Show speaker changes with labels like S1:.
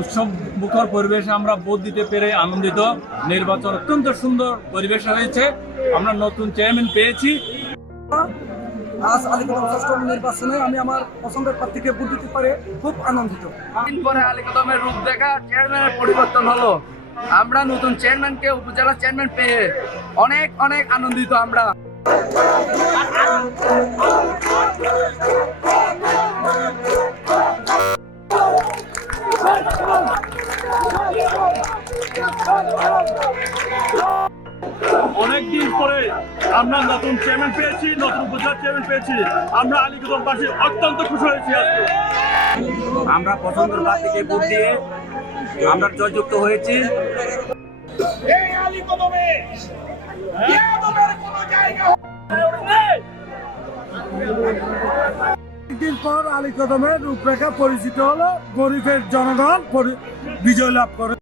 S1: উৎসব মুখর পরিবেশে আমরা ভোট দিতে পেরে আনন্দিত। নির্বাচন অত্যন্ত সুন্দর পরিবেশ হয়েছে। আমরা নতুন চেয়ারম্যান পেয়েছি।
S2: আজ আলিগড় অষ্টম নির্বাচনে আমি আমার পছন্দের প্রার্থীকে ভোট দিতে পারে খুব আনন্দিত।
S3: দিন পরে আলীকদমের রূপ দেখা চেয়ারম্যানের পরিবর্তন হলো। আমরা নতুন চেয়ারম্যানকে উপজেলা চেয়ারম্যান পেয়ে অনেক অনেক আনন্দিত আমরা।
S4: অনেক দিন পরে আমরা নতুন চেয়ারম্যান পেয়েছি নতুন উপজেলা চেয়ারম্যান পেয়েছি। আমরা আলীকদমবাসী অত্যন্ত খুশি হয়েছি আজকে।
S1: আমরা পছন্দের প্রার্থীকে ভোট দিয়ে আমরা জয়যুক্ত হয়েছি।
S4: এই আলীকদমে বেয়াদবের কোনো জায়গা
S2: দিন পর আলী কদমের রূপরেখা পরিচিত হলো গরিবের জনগণ পরি- বিজয় লাভ করে।